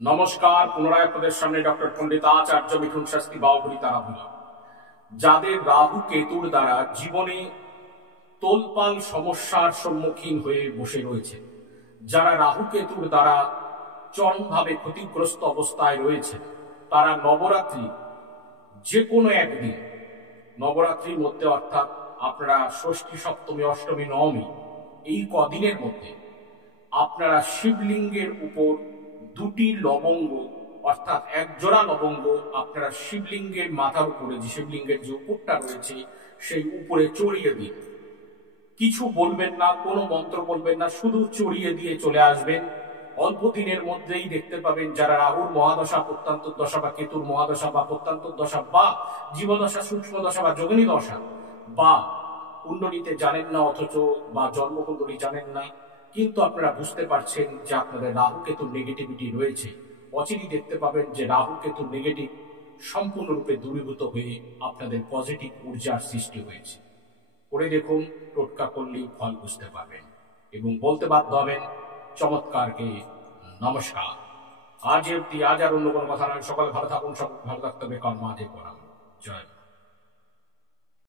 নমস্কার, পুনরায় আপনাদের সামনে ডক্টর পণ্ডিত আচার্য মিঠুন শাস্ত্রী বাউগুলি তারা বললাম। যাদের রাহু কেতুর দ্বারা জীবনে তোলপাল সমস্যার সম্মুখীন হয়ে বসে রয়েছে, যারা রাহু কেতুর দ্বারা চরমভাবে ক্ষতিগ্রস্ত অবস্থায় রয়েছে, তারা নবরাত্রি যে কোনো একদিন, নবরাত্রির মধ্যে অর্থাৎ আপনারা ষষ্ঠী, সপ্তমী, অষ্টমী, নবমী, এই কদিনের মধ্যে আপনারা শিবলিঙ্গের উপর দুটি লবঙ্গ অর্থাৎ এক জোড়া লবঙ্গ আপনারা শিবলিঙ্গের মাথার উপরে, যে শিবলিঙ্গের যে উপরটা রয়েছে সেই উপরে চড়িয়ে দিন। কিছু বলবেন না, কোনো মন্ত্র বলবেন না, শুধু চড়িয়ে দিয়ে চলে আসবেন। অল্প দিনের মধ্যেই দেখতে পাবেন যারা রাহুর মহাদশা, প্রত্যন্ত দশা বা কেতুর মহাদশা বা প্রত্যন্ত দশা বা জীবদশা, সূক্ষ্ম দশা বা যোগিনী দশা বা কুণ্ডলিতে জানেন না, অথচ বা জন্মকুণ্ডলী জানেন না, কিন্তু আপনারা বুঝতে পারছেন যে আপনাদের রাহু কেতুর নেগেটিভিটি রয়েছে, অচিরেই দেখতে পাবেন যে রাহু কেতুর নেগেটিভ সম্পূর্ণরূপে দূরীভূত হয়ে আপনাদের পজিটিভ ঊর্জার সৃষ্টি হয়েছে। করে দেখুন, টোটকা করলেই ফল বুঝতে পারবেন এবং বলতে বাধ্য হবেন চমৎকারকে নমস্কার। আজ অব্দি, আজ আর অন্য কোনো কথা নয়। সকালে ভালো থাকুন, সব ভালো থাকতে হবে, কর্ম আজে করাম। জয়।